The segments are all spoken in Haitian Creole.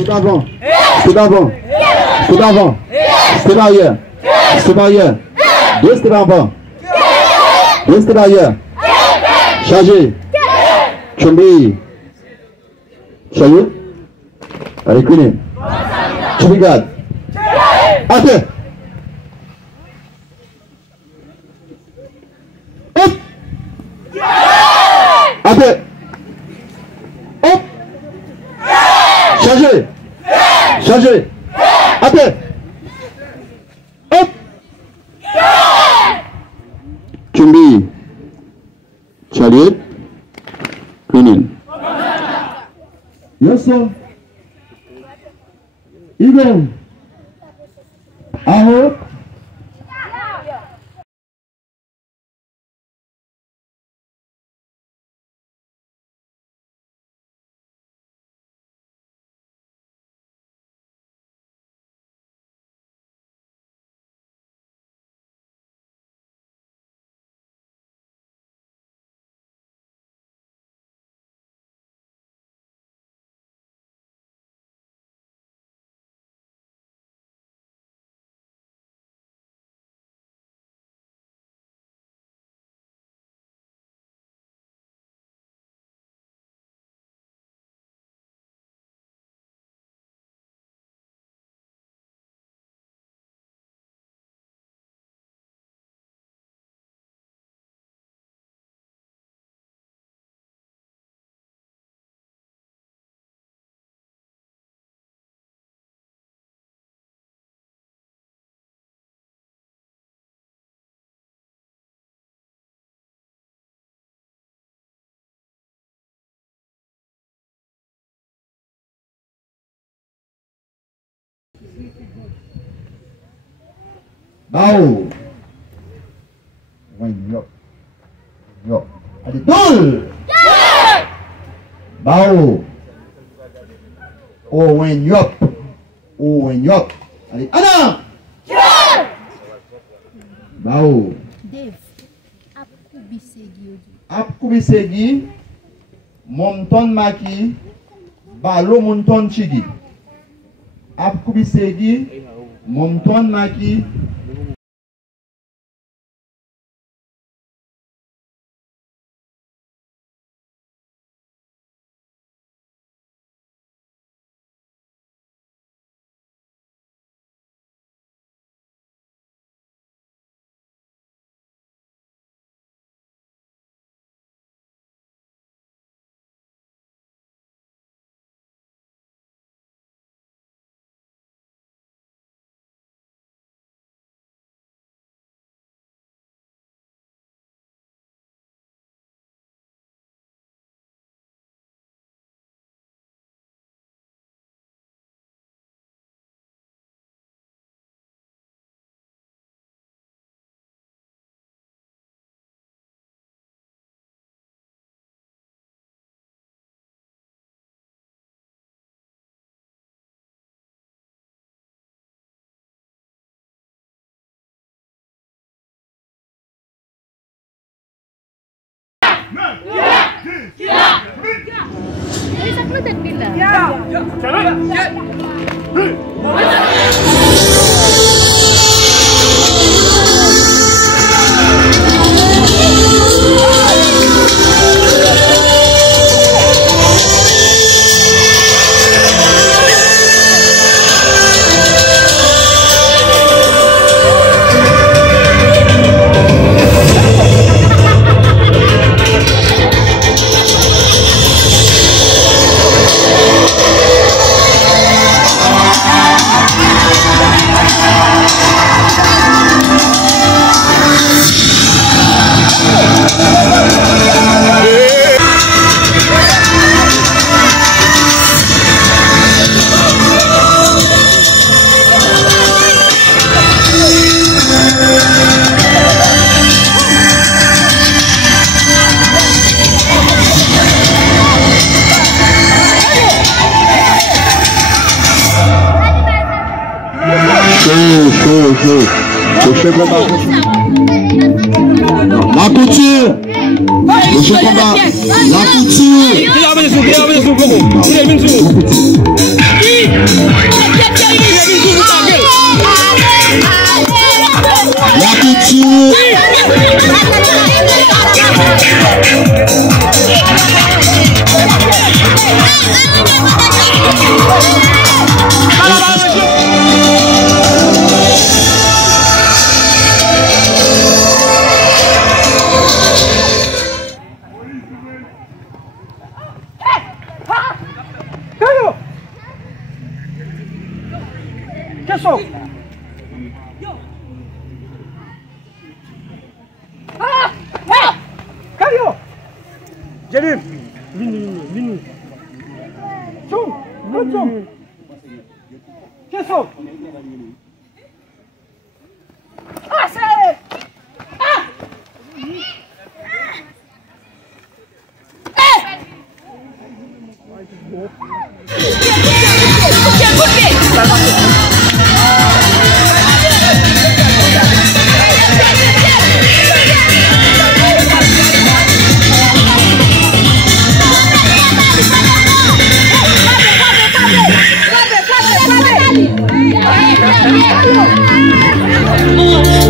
C'est d'avant. C'est d'avant. C'est d'avant. C'est derrière. C'est derrière. Deux c'est d'avant. Deux c'est derrière. Chargé. Chumbi. Chargé. Allez, Queen. Tu regardes. Attends. Hop. Attends. Hop. Chargé. Chargé. Attends. Hop. Chumbi. Chargé. Queen. Yes, sir. Eagle. Arrow. Bao. When yo. Allez, dol. Bao. Oh, when yop. Oh, when yop. Allez, Anna. Bao. Dave. Apkubisegi. Apkubisegi. Monton maki. Balo monton chigi. Apkubisegi. Monton maki. Monsieur combat. La couture. Monsieur combat. La couture.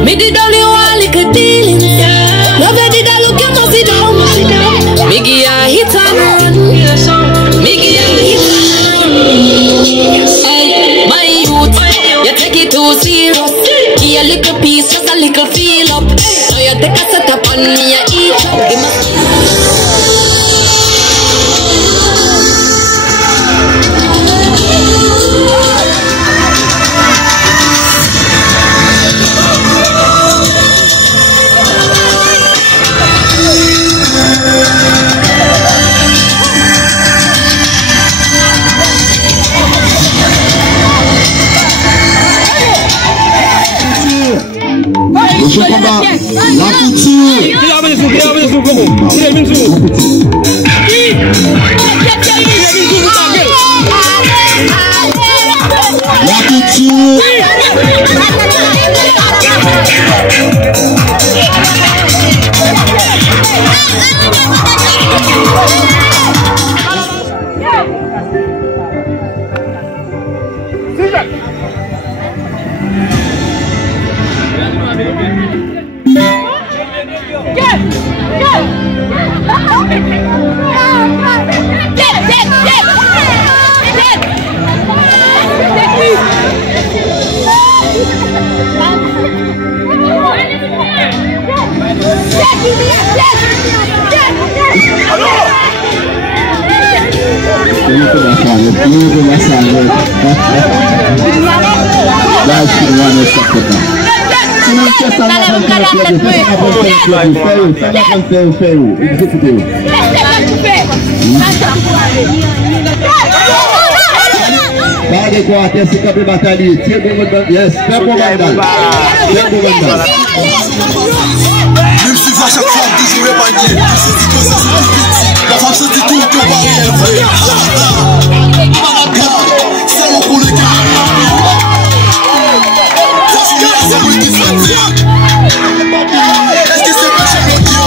Me did only one little deal. Love you did I look you must sit down. Me give you a hit and run. Me give you a hit and run. Hey, my youth, you take it too serious. Give a little piece, just a little feel up. Now you take a set up on me, you eat up. Monsieur Combat, la couture. La couture. Pare com a terça cabe batalha. Yes, pega o mandado. Pega o mandado. Même si à chaque fois que je vais panier, la femme se dit tout que Paris est vrai. C'est mon pour les gars. C'est moi qui fais. Est-ce que c'est pas chez le Dieu?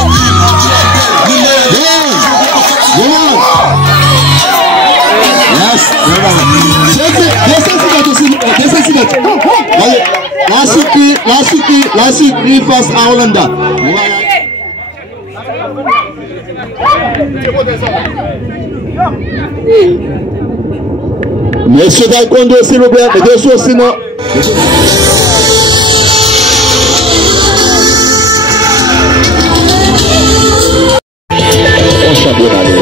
La suite face à Hollanda. Monsieur Daikondo, s'il vous plaît, les deux choses sinon. On championnat les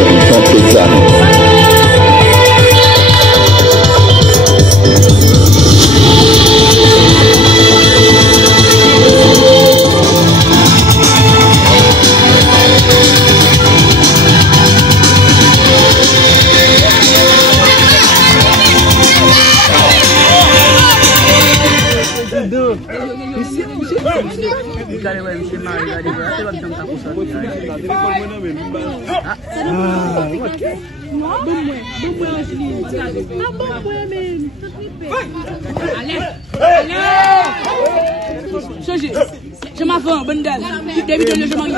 Je m'avance, Bendel. David, je m'en vais.